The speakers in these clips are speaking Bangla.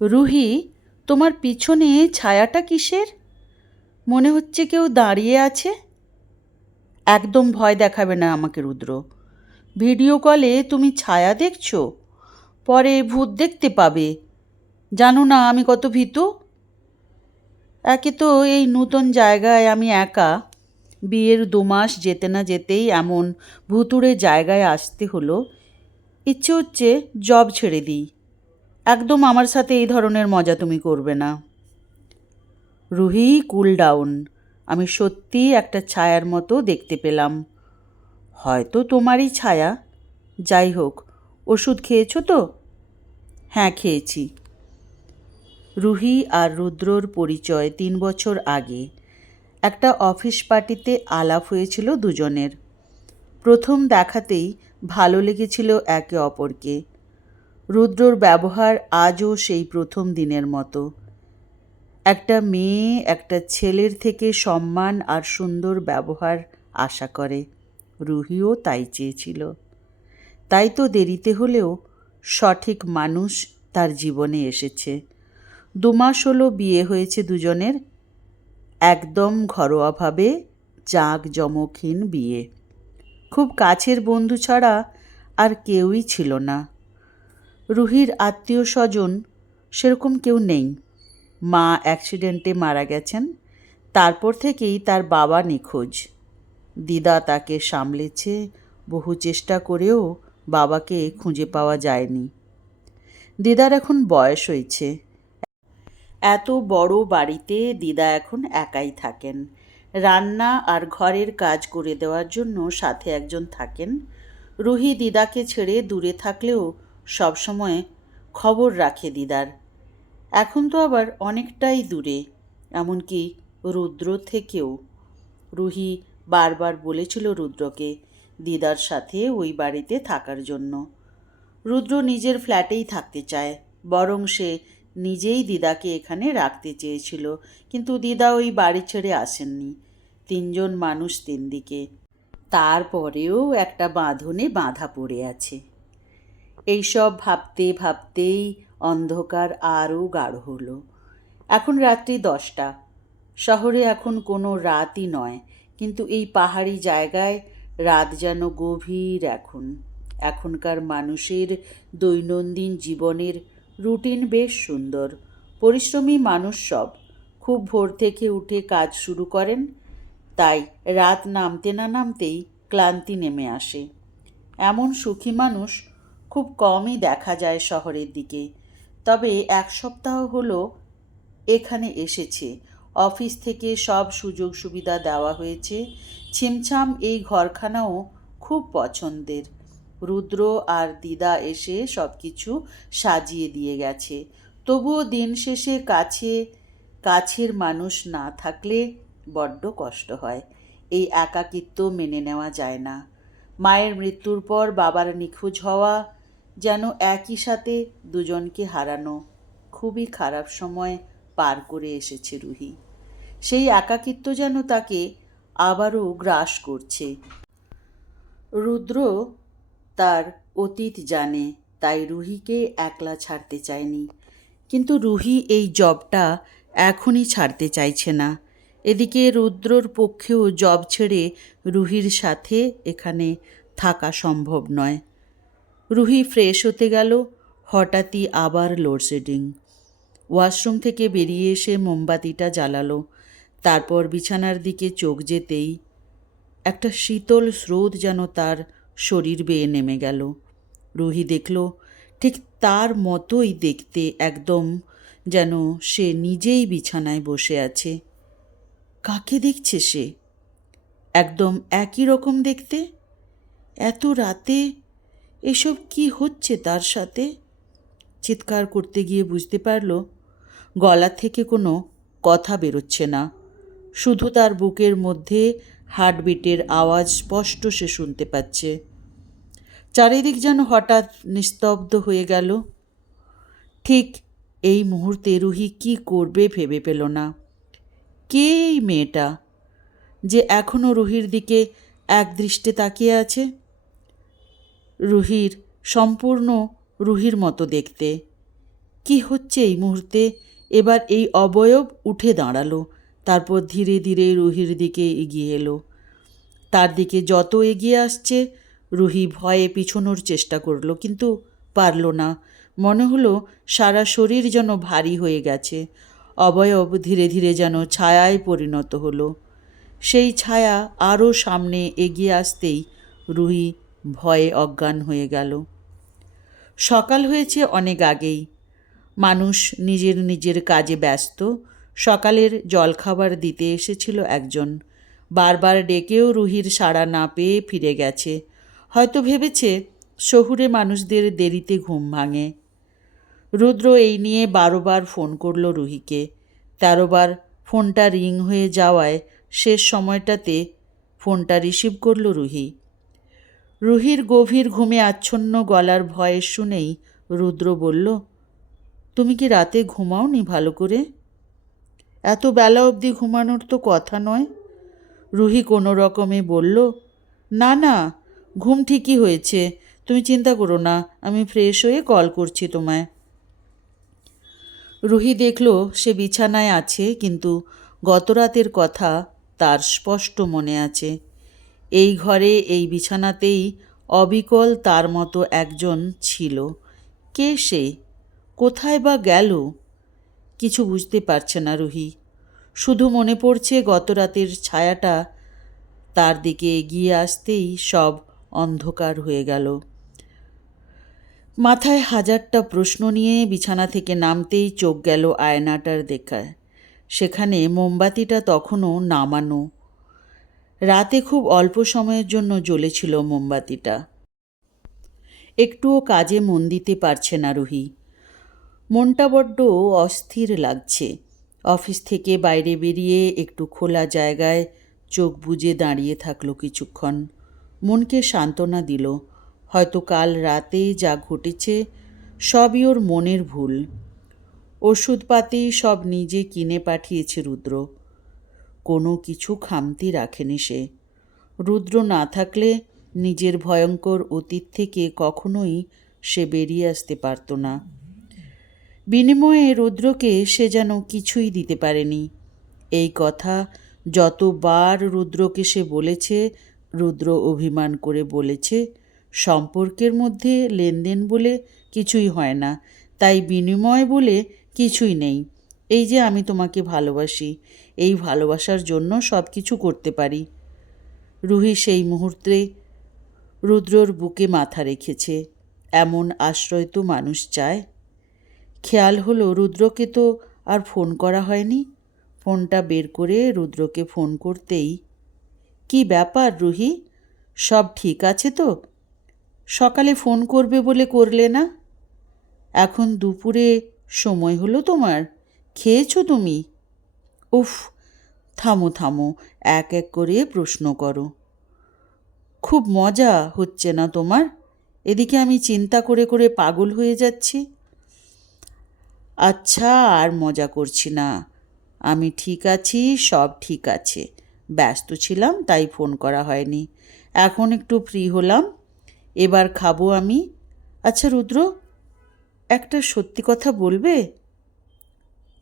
রুহি, তোমার পিছনে ছায়াটা কিসের? মনে হচ্ছে কেউ দাঁড়িয়ে আছে। একদম ভয় দেখাবে না আমাকে রুদ্র। ভিডিও কলে তুমি ছায়া দেখছ? পরে ভূত দেখতে পাবে। জানো না আমি কত ভীতু? একে তো এই নূতন জায়গায় আমি একা। বিয়ের দু মাস যেতে না যেতেই এমন ভুতুড়ে জায়গায় আসতে হলো। ইচ্ছে হচ্ছে জব ছেড়ে দিই। একদম আমার সাথে এই ধরনের মজা তুমি করবে না। রুহি কুল ডাউন আমি সত্যি একটা ছায়ার মতো দেখতে পেলাম। হয়তো তোমারই ছায়া। যাই হোক, ওষুধ খেয়েছো তো? হ্যাঁ খেয়েছি। রুহি আর রুদ্রর পরিচয় তিন বছর আগে। একটা অফিস পার্টিতে আলাপ হয়েছিল দুজনের। প্রথম দেখাতেই ভালো লেগেছিল একে অপরকে। রুদ্রর ব্যবহার আজও সেই প্রথম দিনের মতো। একটা মেয়ে, একটা ছেলের থেকে সম্মান আর সুন্দর ব্যবহার আশা করে। রুহিও তাই চেয়েছিল। তাই তো দেরিতে হলেও সঠিক মানুষ তার জীবনে এসেছে। দু মাস হলো বিয়ে হয়েছে দুজনের। একদম ঘরোয়াভাবে জাঁকজমকহীন বিয়ে। খুব কাছের বন্ধু ছাড়া আর কেউই ছিল না। রুহির আত্মীয় স্বজন সেরকম কেউ নেই। মা অ্যাক্সিডেন্টে মারা গেছেন। তারপর থেকেই তার বাবা নিখোঁজ। দিদা তাকে সামলেছে, বহু চেষ্টা করেও বাবাকে খুঁজে পাওয়া যায়নি। দিদার এখন বয়স হয়েছে। এত বড় বাড়িতে দিদা এখন একাই থাকেন। রান্না আর ঘরের কাজ করে দেওয়ার জন্য সাথে একজন থাকেন। রুহি দিদাকে ছেড়ে দূরে থাকলেও সবসময় খবর রাখে দিদার। এখন তো আবার অনেকটাই দূরে, এমনকি রুদ্র থেকেও। রুহি বারবার বলেছিল রুদ্রকে দিদার সাথে ওই বাড়িতে থাকার জন্য। রুদ্র নিজের ফ্ল্যাটেই থাকতে চায়, বরং সে নিজেই দিদাকে এখানে রাখতে চেয়েছিল, কিন্তু দিদা ওই বাড়ি ছেড়ে আসেননি, তিনজন মানুষ তিন দিকে তারপরেও একটা বাঁধনে বাঁধা পড়ে আছে। এইসব ভাবতে ভাবতেই অন্ধকার আরও গাঢ় হলো। এখন রাত্রি দশটা। শহরে এখন কোনো রাতই নয়, কিন্তু এই পাহাড়ি জায়গায় রাত যেন গভীর এখন। এখনকার মানুষের দৈনন্দিন জীবনের রুটিন বেশ সুন্দর। পরিশ্রমী মানুষ সব। খুব ভোর থেকে উঠে কাজ শুরু করেন, তাই রাত নামতে না নামতেই ক্লান্তি নেমে আসে। এমন সুখী মানুষ খুব কমই দেখা যায় শহরের দিকে। তবে এক সপ্তাহ হলো এখানে এসেছে। অফিস থেকে সব সুযোগ সুবিধা দেওয়া হয়েছে। ছিমছাম এই ঘরখানাও খুব পছন্দের। রুদ্র আর দিদা এসে সব কিছু সাজিয়ে দিয়ে গেছে। তবুও দিন শেষে কাছে, কাছের মানুষ না থাকলে বড্ড কষ্ট হয়। এই একাকিত্ব মেনে নেওয়া যায় না। মায়ের মৃত্যুর পর বাবার নিখোঁজ হওয়া যেন একই সাথে দুজনকে হারানো খুবই খারাপ সময় পার করে এসেছে রুহি। সেই একাকিত্ব যেন তাকে আবারও গ্রাস করছে। রুদ্র তার অতীত জানে, তাই রুহিকে একলা ছাড়তে চায়নি। কিন্তু রুহি এই জবটা এখনই ছাড়তে চাইছে না। এদিকে রুদ্রর পক্ষেও জব ছেড়ে রুহির সাথে এখানে থাকা সম্ভব নয়। রুহি ফ্রেশ হতে গেল, হঠাৎই আবার লোডশেডিং। ওয়াশরুম থেকে বেরিয়ে এসে মোমবাতিটা জ্বালালো, তারপর বিছানার দিকে চোখ যেতেই একটা শীতল স্রোত যেন তার শরীর বেয়ে নেমে গেল। রুহি দেখল, ঠিক তার মতোই দেখতে একদম যেন সে নিজেই বিছানায় বসে আছে। কাকে দেখছে সে? একদম একই রকম দেখতে? এত রাতে এসব কি হচ্ছে তার সাথে? চিৎকার করতে গিয়ে বুঝতে পারল, গলা থেকে কোনো কথা বেরোচ্ছে না। শুধু তার বুকের মধ্যে হার্টবিটের আওয়াজ স্পষ্ট সে শুনতে পাচ্ছে। চারিদিক যেন হঠাৎ নিস্তব্ধ হয়ে গেল। ঠিক এই মুহূর্তে রুহি কি করবে ভেবে পেল না। কে এই মেয়েটা, যে এখনও রুহির দিকে এক দৃষ্টে তাকিয়ে আছে? রুহির, সম্পূর্ণ রুহির মতো দেখতে। কি হচ্ছে এই মুহূর্তে? এবার এই অবয়ব উঠে দাঁড়াল, তারপর ধীরে ধীরে রুহির দিকে এগিয়ে এলো। তার দিকে যত এগিয়ে আসছে, রুহি ভয়ে পিছনোর চেষ্টা করল, কিন্তু পারল না। মনে হলো সারা শরীর যেন ভারী হয়ে গেছে। অবয়ব ধীরে ধীরে যেন ছায়ায় পরিণত হলো। সেই ছায়া আরও সামনে এগিয়ে আসতেই রুহি ভয়ে অজ্ঞান হয়ে গেল। সকাল হয়েছে অনেক আগেই। মানুষ নিজের নিজের কাজে ব্যস্ত। সকালের জলখাবার দিতে এসেছিল একজন। বারবার ডেকেও রুহির সাড়া না পেয়ে ফিরে গেছে। হয়তো ভেবেছে, শহুরে মানুষদের দেরিতে ঘুম ভাঙে। রুদ্র এই নিয়ে বারোবার ফোন করল রুহিকে। তেরোবার ফোনটা রিং হয়ে যাওয়ায় শেষ সময়টাতে ফোনটা রিসিভ করল রুহি। রুহির গভীর ঘুমে আচ্ছন্ন গলার ভয়েস শুনেই রুদ্র বলল, তুমি কি রাতে ঘুমাওনি ভালো করে? এত বেলা অবধি ঘুমানোর তো কথা নয়। রুহি কোনো রকমে বলল, না না, ঘুম ঠিকই হয়েছে। তুমি চিন্তা করো না, আমি ফ্রেশ হয়ে কল করছি তোমায়। রুহি দেখল সে বিছানায় আছে, কিন্তু গতরাতের কথা তার স্পষ্ট মনে আছে। এই ঘরে, এই বিছানাতেই অবিকল তার মতো একজন ছিল। কে সে? কোথায় বা গেল? কিছু বুঝতে পারছে না রুহি। শুধু মনে পড়ছে গত রাতের ছায়াটা তার দিকে এগিয়ে আসতেই সব অন্ধকার হয়ে গেল। মাথায় হাজারটা প্রশ্ন নিয়ে বিছানা থেকে নামতেই চোখ গেল আয়নাটার দেখায়। সেখানে মোমবাতিটা তখনও নামানো রাতে খুব অল্প সময়ের জন্য জ্বলেছিল মোমবাতিটা। একটুও কাজে মন দিতে পারছে না রুহি। মনটা বড্ড অস্থির লাগছে। অফিস থেকে বাইরে বেরিয়ে একটু খোলা জায়গায় চোখ বুজে দাঁড়িয়ে থাকল কিছুক্ষণ। মনকে সান্ত্বনা দিল, হয়তো কাল রাতে যা ঘটেছে সবই ওর মনের ভুল। ওষুধপাতি সব নিজে কিনে পাঠিয়েছে রুদ্র। কোনো কিছু খামতি রাখেনি সে। রুদ্র না থাকলে নিজের ভয়ঙ্কর অতীত থেকে কখনোই সে বেরিয়ে আসতে পারত না। বিনিময়ে রুদ্রকে সে যেন কিছুই দিতে পারেনি। এই কথা যতবার রুদ্রকে সে বলেছে, রুদ্র অভিমান করে বলেছে, সম্পর্কের মধ্যে লেনদেন বলে কিছুই হয় না। তাই বিনিময় বলে কিছুই নেই। এই যে আমি তোমাকে ভালোবাসি এই ভালোবাসার জন্য সব কিছু করতে পারি। রুহি সেই মুহূর্তে রুদ্রর বুকে মাথা রেখেছে। এমন আশ্রয় তো মানুষ চায়। খেয়াল হলো রুদ্রকে তো আর ফোন করা হয়নি। ফোনটা বের করে রুদ্রকে ফোন করতেই, কি ব্যাপার রুহি? সব ঠিক আছে তো? সকালে ফোন করবে বলে করলে না? এখন দুপুরে সময় হলো তোমার। খেয়েছো তুমি? উফ থামো থামো, এক এক করে প্রশ্ন করো। খুব মজা হচ্ছে না তোমার? এদিকে আমি চিন্তা করে করে পাগল হয়ে যাচ্ছি। আচ্ছা আর মজা করছি না। আমি ঠিক আছি, সব ঠিক আছে। ব্যস্ত ছিলাম, তাই ফোন করা হয়নি। এখন একটু ফ্রি হলাম। এবার খাব আমি। আচ্ছা রুদ্র, একটা সত্যি কথা বলবে?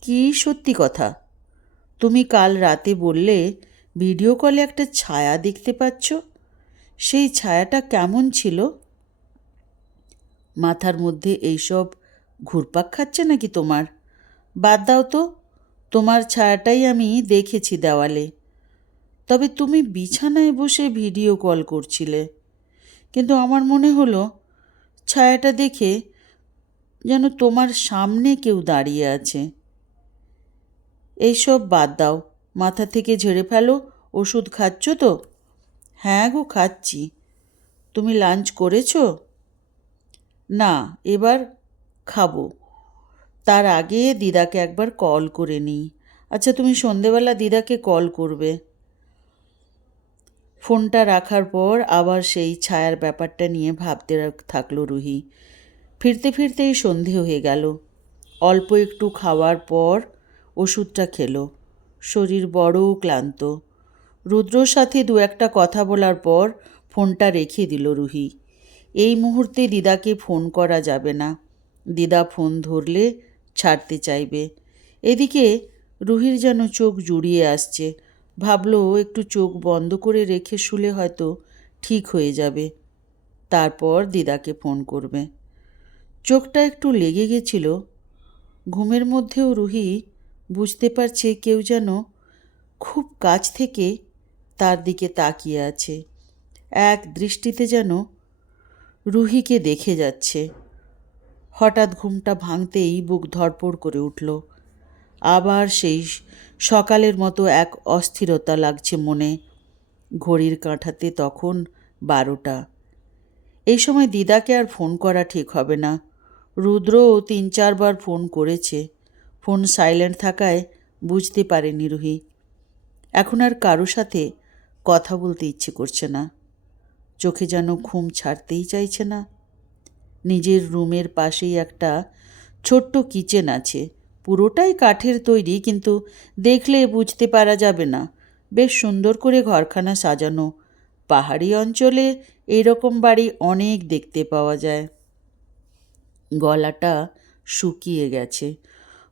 কি সত্যি কথা? তুমি কাল রাতে বললে, ভিডিও কলে একটা ছায়া দেখতে পাচ্ছ। সেই ছায়াটা কেমন ছিল? মাথার মধ্যে এইসব ঘুরপাক খাচ্ছে নাকি তোমার? বাদ দাও তো, তোমার ছায়াটাই আমি দেখেছি দেওয়ালে। তবে তুমি বিছানায় বসে ভিডিও কল করছিলে। কিন্তু আমার মনে হলো, ছায়াটা দেখে যেন তোমার সামনে কেউ দাঁড়িয়ে আছে। এইসব বাদ দাও। মাথা থেকে ঝেড়ে ফেলো। ওষুধ খাচ্ছ তো? হ্যাঁ গো, খাচ্ছি। তুমি লাঞ্চ করেছ? না, এবার খাব। তার আগে দিদাকে একবার কল করে নিই। আচ্ছা তুমি সন্ধেবেলা দিদাকে কল করবে। ফোনটা রাখার পর আবার সেই ছায়ার ব্যাপারটা নিয়ে ভাবতে থাকল রুহি। ফিরতে ফিরতেই সন্ধে হয়ে গেল। অল্প একটু খাওয়ার পর ওষুধটা খেলো। শরীর বড় ক্লান্ত। রুদ্রর সাথে দু একটা কথা বলার পর ফোনটা রেখে দিল রুহি। এই মুহূর্তে দিদাকে ফোন করা যাবে না। দিদা ফোন ধরলে ছাড়তে চাইবে। এদিকে রুহির যেন চোখ জুড়িয়ে আসছে। ভাবলো একটু চোখ বন্ধ করে রেখে শুলে হয়তো ঠিক হয়ে যাবে। তারপর দিদাকে ফোন করবে। চোখটা একটু লেগে গেছিল। ঘুমের মধ্যেও রুহি বুঝতে পারছে কেউ যেন খুব কাছ থেকে তার দিকে তাকিয়ে আছে। এক দৃষ্টিতে যেন রুহিকে দেখে যাচ্ছে। হঠাৎ ঘুমটা ভাঙতেই বুক ধড়পড় করে উঠল। আবার সেই সকালের মতো এক অস্থিরতা লাগছে মনে। ঘড়ির কাঁঠাতে তখন বারোটা। এই সময় দিদাকে আর ফোন করা ঠিক হবে না। রুদ্রও তিন চারবার ফোন করেছে। ফোন সাইলেন্ট থাকায় বুঝতে পারেনি রুহি। এখন আর কারও সাথে কথা বলতে ইচ্ছে করছে না। চোখে যেন ঘুম ছাড়তেই চাইছে না। নিজের রুমের পাশেই একটা ছোট্ট কিচেন আছে। পুরোটাই কাঠের তৈরি, কিন্তু দেখলে বুঝতে পারা যাবে না। বেশ সুন্দর করে ঘরখানা সাজানো। পাহাড়ি অঞ্চলে এইরকম বাড়ি অনেক দেখতে পাওয়া যায়। গলাটা শুকিয়ে গেছে।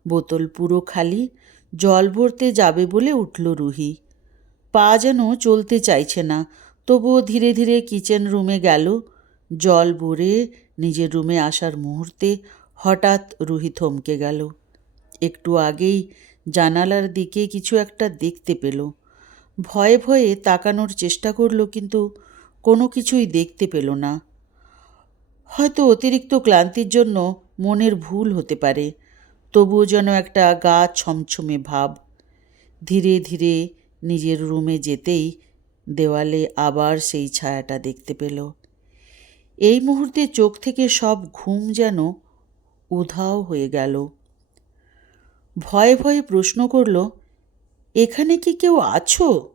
বোতল পুরো খালি, জল ভরতে যাবে বলে উঠল রুহি। পা যেন চলতে চাইছে না, তবুও ধীরে ধীরে কিচেন রুমে গেল। জল ভরে নিজের রুমে আসার মুহূর্তে হঠাৎ রুহি থমকে গেল। একটু আগেই জানালার দিকে কিছু একটা দেখতে পেল। ভয়ে ভয়ে তাকানোর চেষ্টা করল কিন্তু কোনো কিছুই দেখতে পেল না। হয়তো অতিরিক্ত ক্লান্তির জন্য মনের ভুল হতে পারে। তবুও যেন একটা গা ছমছমে ভাব। ধীরে ধীরে নিজের রুমে যেতেই দেওয়ালে আবার সেই ছায়াটা দেখতে পেল। এই মুহূর্তে চোখ থেকে সব ঘুম যেন উধাও হয়ে গেল। ভয়ে ভয়ে প্রশ্ন করল, এখানে কি কেউ আছো?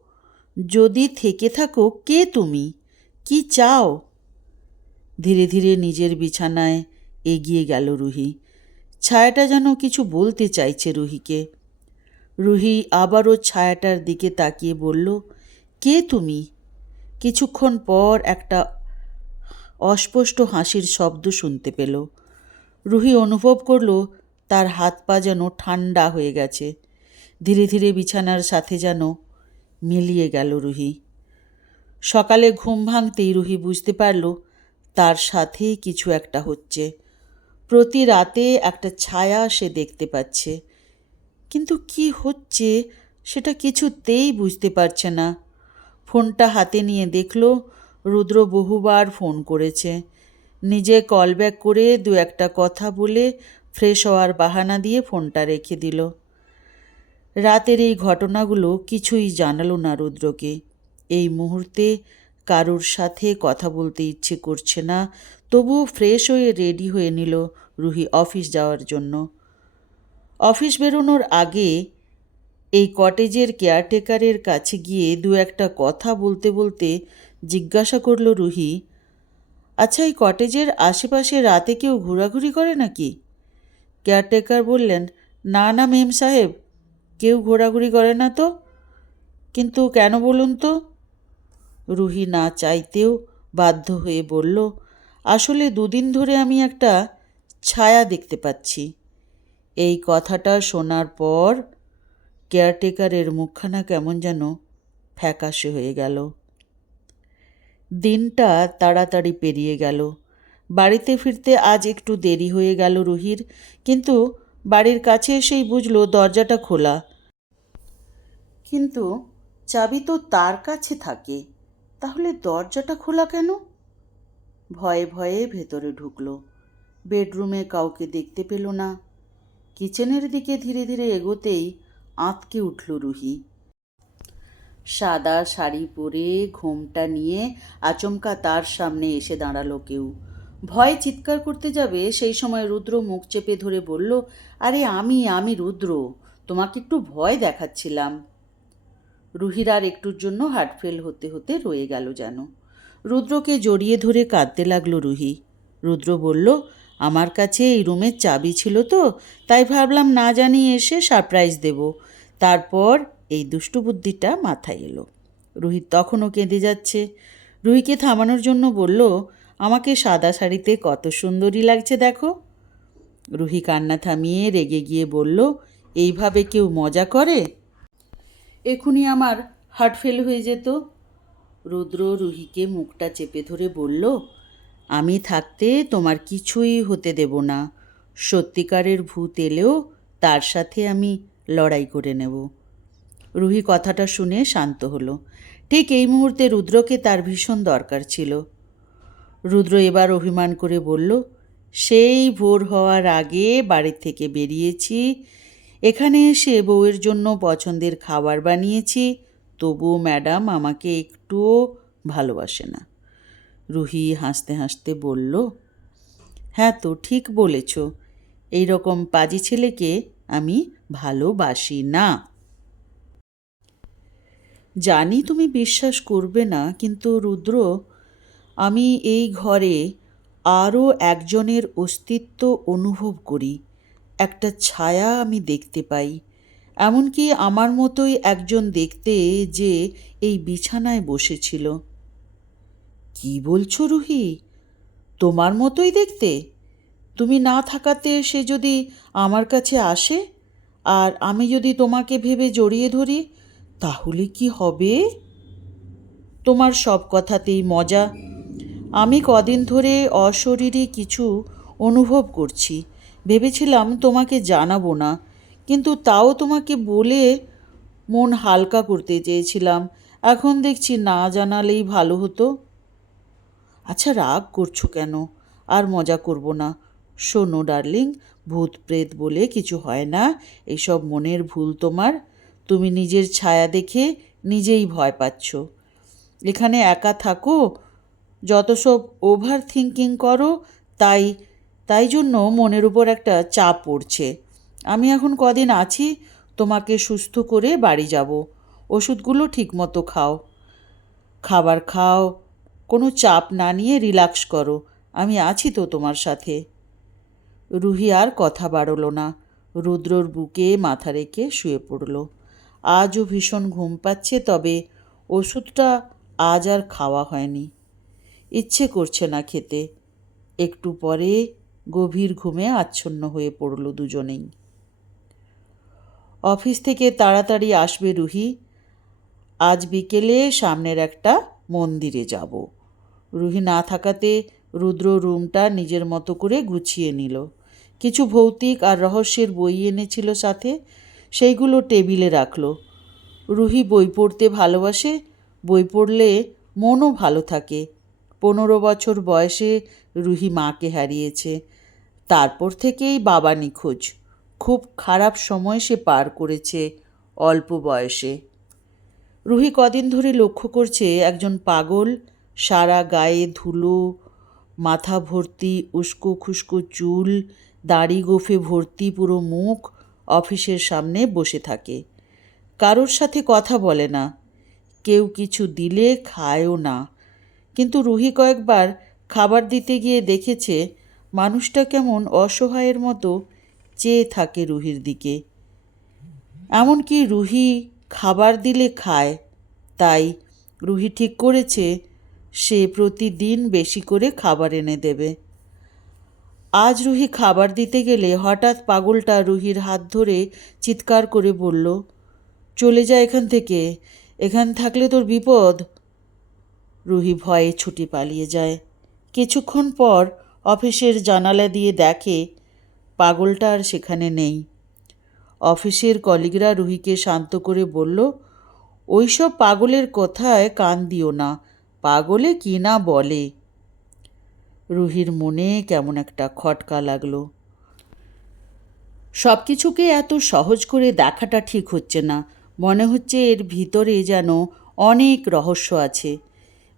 যদি থেকে থাকো, কে তুমি? কি চাও? ধীরে ধীরে নিজের বিছানায় এগিয়ে গেল রুহি। ছায়াটা যেন কিছু বলতে চাইছে রুহিকে। রুহি আবারও ছায়াটার দিকে তাকিয়ে বলল, কে তুমি? কিছুক্ষণ পর একটা অস্পষ্ট হাসির শব্দ শুনতে পেল। রুহি অনুভব করল, তার হাত পা যেন ঠান্ডা হয়ে গেছে। ধীরে ধীরে বিছানার সাথে যেন মিলিয়ে গেল রুহি। সকালে ঘুম ভাঙতেই রুহি বুঝতে পারল, তার সাথেই কিছু একটা হচ্ছে। প্রতি রাতে একটা ছায়া সে দেখতে পাচ্ছে। কিন্তু কি হচ্ছে সেটা কিছুতেই বুঝতে পারছে না। ফোনটা হাতে নিয়ে দেখল, রুদ্র বহুবার ফোন করেছে। নিজে কল ব্যাক করে দু একটা কথা বলে ফ্রেশ হওয়ার বাহানা দিয়ে ফোনটা রেখে দিল। রাতের এই ঘটনাগুলো কিছুই জানালো না রুদ্রকে। এই মুহূর্তে কারোর সাথে কথা বলতে ইচ্ছে করছে না তবুও ফ্রেশ হয়ে রেডি হয়ে নিল রুহি অফিস যাওয়ার জন্য। অফিস বেরোনোর আগে এই কটেজের কেয়ারটেকারের কাছে গিয়ে দু একটা কথা বলতে বলতে জিজ্ঞাসা করল রুহি আচ্ছা এই কটেজের আশেপাশে রাতে কেউ ঘোরাঘুরি করে নাকি? কেয়ারটেকার বললেন, না না মেম সাহেব, কেউ ঘোরাঘুরি করে না তো। কিন্তু কেন বলুন তো? রুহি না চাইতেও বাধ্য হয়ে বলল আসলে দুদিন ধরে আমি একটা ছায়া দেখতে পাচ্ছি। এই কথাটা শোনার পর কেয়ারটেকারের মুখখানা কেমন যেন ফ্যাকাশে হয়ে গেল। দিনটা তাড়াতাড়ি পেরিয়ে গেল। বাড়িতে ফিরতে আজ একটু দেরি হয়ে গেল রুহির, কিন্তু বাড়ির কাছে এসেই বুঝলো দরজাটা খোলা। কিন্তু চাবি তো তার কাছে থাকে। তাহলে দরজাটা খোলা কেন? ভয়ে ভয়ে ভেতরে ঢুকল। বেডরুমে কাউকে দেখতে পেল না। কিচেনের দিকে ধীরে ধীরে এগোতেই আঁতকে উঠল রুহি। সাদা শাড়ি পরে ঘোমটা নিয়ে আচমকা তার সামনে এসে দাঁড়াল কেউ। ভয় চিৎকার করতে যাবে, সেই সময় রুদ্র মুখ চেপে ধরে বলল, আরে আমি আমি রুদ্র, তোমাকে একটু ভয় দেখাচ্ছিলাম। রুহির আর একটুর জন্য হার্টফেল হতে হতে রয়ে গেল যেন। রুদ্রকে জড়িয়ে ধরে কাঁদতে লাগল রুহি। রুদ্র বলল, আমার কাছে এই রুমের চাবি ছিল তো, তাই ভাবলাম না জানিয়ে এসে সারপ্রাইজ দেব। তারপর এই দুষ্টু বুদ্ধিটা মাথায় এলো। রুহি তখনও কেঁদে যাচ্ছে। রুহিকে থামানোর জন্য বলল, আমাকে সাদা শাড়িতে কত সুন্দরী লাগছে দেখো। রুহি কান্না থামিয়ে রেগে গিয়ে বলল, এইভাবে কেউ মজা করে? এখুনি আমার হার্ট ফেল হয়ে যেত। রুদ্র রুহিকে মুখটা চেপে ধরে বলল, আমি থাকতে তোমার কিছুই হতে দেব না। সত্যিকারের ভূত এলেও তার সাথে আমি লড়াই করে নেব রুহি কথাটা শুনে শান্ত হলো। ঠিক এই মুহূর্তে রুদ্রকে তার ভীষণ দরকার ছিল। রুদ্র এবার অভিমান করে বলল, সেই ভোর হওয়ার আগে বাড়ি থেকে বেরিয়েছি। এখানে এসে বউয়ের জন্য পছন্দের খাবার বানিয়েছি। তবুও ম্যাডাম আমাকে একটুও ভালোবাসে না। রুহি হাসতে হাসতে বলল হ্যাঁ তো, ঠিক বলেছ। এই রকম পাজি ছেলেকে আমি ভালোবাসি না। জানি তুমি বিশ্বাস করবে না, কিন্তু রুদ্র, আমি এই ঘরে আরও একজনের অস্তিত্ব অনুভব করি। একটা ছায়া আমি দেখতে পাই। এমনকি আমার মতোই একজন দেখতে যে এই বিছানায় বসেছিল। কি বলছো রুহি? তোমার মতোই দেখতে? তুমি না থাকাতে সে যদি আমার কাছে আসে আর আমি যদি তোমাকে ভেবে জড়িয়ে ধরি, তাহলে কি হবে? তোমার সব কথাতেই মজা। আমি কদিন ধরে অশরীরী কিছু অনুভব করছি। ভেবেছিলাম তোমাকে জানাব না। কিন্তু তাও তোমাকে বলে মন হালকা করতে চেয়েছিলাম। এখন দেখছি না জানালেই ভালো হতো। আচ্ছা রাগ করছ কেন? আর মজা করব না। শোনো ডার্লিং, ভূত প্রেত বলে কিছু হয় না। এসব মনের ভুল তোমার। তুমি নিজের ছায়া দেখে নিজেই ভয় পাচ্ছ। এখানে একা থাকো। যত সব ওভার থিঙ্কিং করো, তাই তাই জন্য মনের উপর একটা চাপ পড়ছে। আমি এখন কদিন আছি, তোমাকে সুস্থ করে বাড়ি যাব। ওষুধগুলো ঠিকমতো খাও। খাবার খাও, কোনো চাপ না নিয়ে রিল্যাক্স করো। আমি আছি তো তোমার সাথে। রুহি আর কথা বাড়ল না। রুদ্রর বুকে মাথা রেখে শুয়ে পড়ল। আজও ভীষণ ঘুম পাচ্ছে, তবে ওষুধটা আজ আর খাওয়া হয়নি। ইচ্ছে করছে না খেতে। একটু পরে গভীর ঘুমে আচ্ছন্ন হয়ে পড়ল দুজনেই। অফিস থেকে তাড়াতাড়ি আসবে রুহি। আজ বিকেলে সামনের একটা মন্দিরে যাব। রুহি না থাকাতে রুদ্র রুমটা নিজের মতো করে গুছিয়ে নিল। কিছু ভৌতিক আর রহস্যের বই এনেছিল সাথে, সেইগুলো টেবিলে রাখল। রুহি বই পড়তে ভালোবাসে, বই পড়লে মনও ভালো থাকে। পনেরো বছর বয়সে রুহি মাকে হারিয়েছে। তারপর থেকেই বাবা নিখোঁজ। খুব খারাপ সময় সে পার করেছে অল্প বয়সে। রুহি কদিন ধরে লক্ষ্য করছে একজন পাগল, সারা গায়ে ধুলো, মাথা ভর্তি, উস্কো খুস্কো চুল, দাড়ি গোফে ভর্তি পুরো মুখ অফিসের সামনে বসে থাকে। কারোর সাথে কথা বলে না। কেউ কিছু দিলে খায়ও না। কিন্তু রুহি কয়েকবার খাবার দিতে গিয়ে দেখেছে, মানুষটা কেমন অসহায়ের মতো চেয়ে থাকে রুহির দিকে। এমনকি রুহি খাবার দিলে খায়, তাই রুহি ঠিক করেছে সে প্রতিদিন বেশি করে খাবার এনে দেবে। আজ রুহি খাবার দিতে গেলে হঠাৎ পাগলটা রুহির হাত ধরে চিৎকার করে বলল, চলে যা এখান থেকে, এখান থাকলে তোর বিপদ। রুহি ভয়ে ছুটি পালিয়ে যায়। কিছুক্ষণ পর অফিসের জানালা দিয়ে দেখে পাগলটা আর সেখানে নেই। অফিসের কলিগরা রুহিকে শান্ত করে বলল, ওইসব পাগলের কথায় কান দিও না, পাগলে কি না বলে? রুহির মনে কেমন একটা খটকা লাগল। সব কিছুকে এত সহজ করে দেখাটা ঠিক হচ্ছে না, মনে হচ্ছে এর ভিতরে যেন অনেক রহস্য আছে।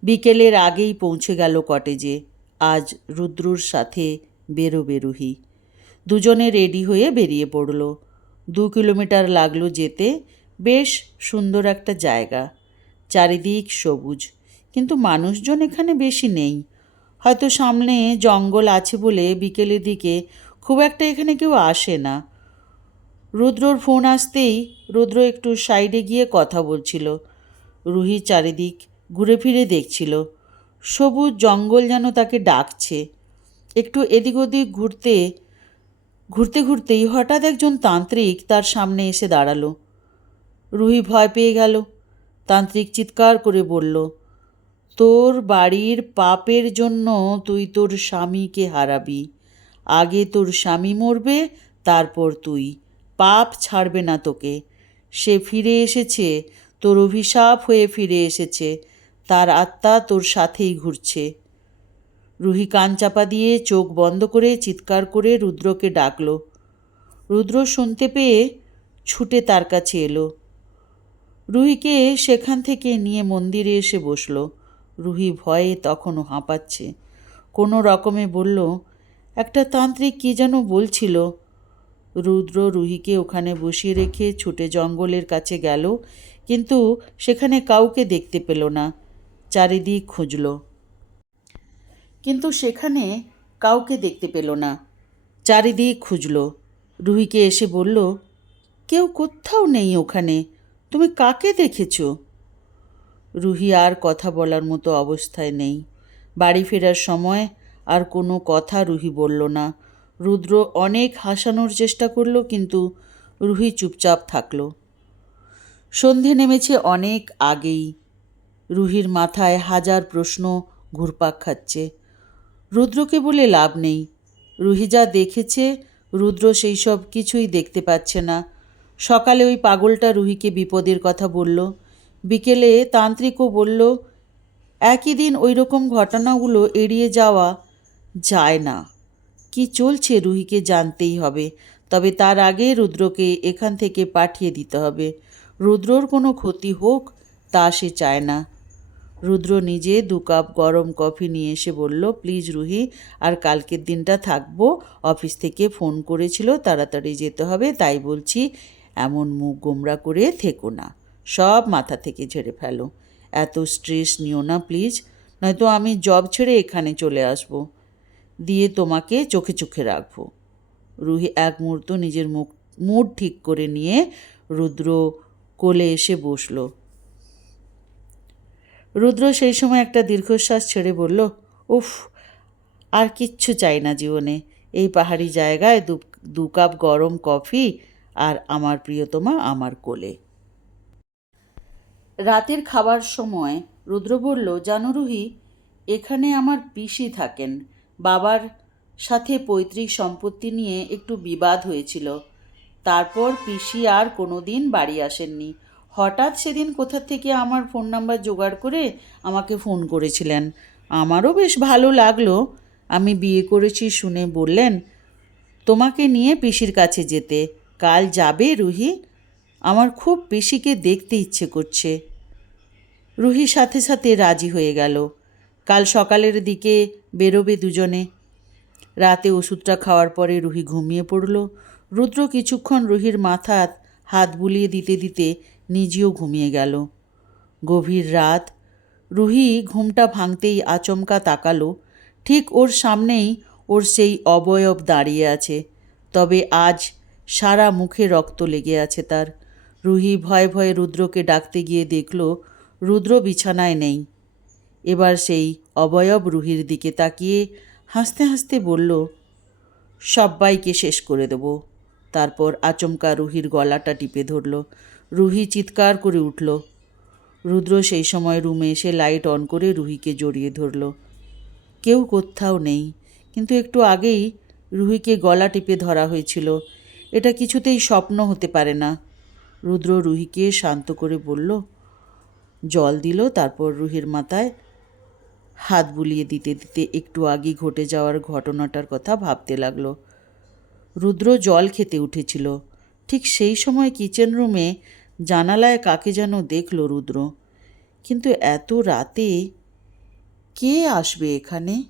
বিকেলের আগেই পৌঁছে গেল কটেজে, আজ রুদ্রুর সাথে বেরোবে রুহি। দুজনে রেডি হয়ে বেরিয়ে পড়ল। দু কিলোমিটার লাগল যেতে। বেশ সুন্দর একটা জায়গা। চারিদিক সবুজ। কিন্তু মানুষজন এখানে বেশি নেই। হয়তো সামনে জঙ্গল আছে বলে বিকেলের দিকে খুব একটা এখানে কেউ আসে না। রুদ্রর ফোন আসতেই রুদ্র একটু সাইডে গিয়ে কথা বলছিল। রুহি চারিদিক ঘুরে ফিরে দেখছিল। সবুজ জঙ্গল যেন তাকে ডাকছে। একটু এদিক ওদিক ঘুরতে ঘুরতে ঘুরতেই হঠাৎ একজন তান্ত্রিক তার সামনে এসে দাঁড়াল। রুহি ভয় পেয়ে গেল। তান্ত্রিক চিৎকার করে বলল, তোর বাড়ির পাপের জন্য তুই তোর স্বামীকে হারাবি। আগে তোর স্বামী মরবে, তারপর তুই। পাপ ছাড়বে না তোকে। সে ফিরে এসেছে, তোর অভিশাপ হয়ে ফিরে এসেছে। তার আত্মা তোর সাথেই ঘুরছে। রুহি কান চাপা দিয়ে চোখ বন্ধ করে চিৎকার করে রুদ্রকে ডাকল। রুদ্র শুনতে পেয়ে ছুটে তার কাছে এলো। রুহিকে সেখান থেকে নিয়ে মন্দিরে এসে বসল। রুহি ভয়ে তখনও হাঁপাচ্ছে। কোনো রকমে বলল, একটা তান্ত্রিক কী যেন বলছিল? রুদ্র রুহিকে ওখানে বসিয়ে রেখে ছুটে জঙ্গলের কাছে গেল, কিন্তু সেখানে কাউকে দেখতে পেল না। চারিদিক খুঁজল। কিন্তু সেখানে কাউকে দেখতে পেল না। চারিদিক খুঁজল। রুহিকে এসে বলল, কেউ কোথাও নেই ওখানে। তুমি কাকে দেখেছ? রুহি আর কথা বলার মতো অবস্থায় নেই। বাড়ি ফেরার সময় আর কোনো কথা রুহি বলল না। রুদ্র অনেক হাসানোর চেষ্টা করল, কিন্তু রুহি চুপচাপ থাকল। সন্ধে নেমেছে অনেক আগেই। রুহির মাথায় হাজার প্রশ্ন ঘুরপাক খাচ্ছে। রুদ্রকে বলে লাভ নেই। রুহি যা দেখেছে, রুদ্র সেই সব কিছুই দেখতে পাচ্ছে না। সকালে ওই পাগলটা রুহিকে বিপদের কথা বলল। বিকেলে তান্ত্রিকও বলল, একই দিন ওই রকম ঘটনাগুলো এড়িয়ে যাওয়া যায় না। কি চলছে রুহিকে জানতেই হবে। তবে তার আগে রুদ্রকে এখান থেকে পাঠিয়ে দিতে হবে। রুদ্রর কোনো ক্ষতি হোক, তা সে চায় না। রুদ্র নিজে দু কাপ গরম কফি নিয়ে এসে বলল, প্লিজ রুহি, আর কালকের দিনটা থাকব। অফিস থেকে ফোন করেছিল, তাড়াতাড়ি যেতে হবে, তাই বলছি এমন মুখ গোমরা করে থেকো না। সব মাথা থেকে ঝেড়ে ফেলো। এত স্ট্রেস নিও না, প্লিজ। নয়তো আমি জব ছেড়ে এখানে চলে আসব। দিয়ে তোমাকে চোখে চোখে রাখব। রুহি এক মুহূর্ত নিজের মুখ, মুড ঠিক করে নিয়ে রুদ্র কোলে এসে বসল। রুদ্র সেই সময় একটা দীর্ঘশ্বাস ছেড়ে বলল, উফ, আর কিচ্ছু চাই না জীবনে। এই পাহাড়ি জায়গায় দু দু কাপ গরম কফি আর আমার প্রিয়তমা আমার কোলে। রাতের খাবার সময় রুদ্র বলল, জানো রুহি, এখানে আমার পিসি থাকেন। বাবার সাথে পৈতৃক সম্পত্তি নিয়ে একটু বিবাদ হয়েছিল। তারপর পিসি আর কোনো দিন বাড়ি আসেননি। হঠাৎ সেদিন কোথা থেকে আমার ফোন নাম্বার জোগাড় করে আমাকে ফোন করেছিলেন। আমারও বেশ ভালো লাগল। আমি বিয়ে করেছি শুনে বললেন, তোমাকে নিয়ে পিসির কাছে যেতে। কাল যাবে রুহি? আমার খুব পিসিকে দেখতে ইচ্ছে করছে। রুহি সাথে সাথে রাজি হয়ে গেল। কাল সকালের দিকে বেরোবে দুজনে। রাতে ওষুধটা খাওয়ার পরে রুহি ঘুমিয়ে পড়ল। রুদ্র কিছুক্ষণ রুহির মাথাত হাত বুলিয়ে দিতে দিতে নিজেও ঘুমিয়ে গেল। গভীর রাত, রুহি ঘুমটা ভাঙতেই আচমকা তাকালো, ঠিক ওর সামনেই ওর সেই অবয়ব দাঁড়িয়ে আছে, তবে আজ সারা মুখে রক্ত লেগে আছে তার। রুহি ভয়ে ভয়ে রুদ্রকে ডাকতে গিয়ে দেখল, রুদ্র বিছানায় নেই। এবার সেই অবয়ব রুহির দিকে তাকিয়ে হাসতে হাসতে বলল, সব্বাইকে শেষ করে দেব। তারপর আচমকা রুহির গলাটা টিপে ধরল রুহি চিৎকার করে উঠল। রুদ্র সেই সময় রুমে এসে লাইট অন করে রুহিকে জড়িয়ে ধরল। কেউ কোথাও নেই, কিন্তু একটু আগেই রুহিকে গলা টিপে ধরা হয়েছিল। এটা কিছুতেই স্বপ্ন হতে পারে না। রুদ্র রুহিকে শান্ত করে বলল, জল দিল, তারপর রুহির মাথায় হাত বুলিয়ে দিতে দিতে একটু আগে ঘটে যাওয়ার ঘটনাটার কথা ভাবতে লাগল। রুদ্র জল খেতে উঠেছিল। ঠিক সেই সময় কিচেন রুমে জানালায় কাকে যেন দেখল রুদ্র। কিন্তু এত রাতে কে আসবে এখানে?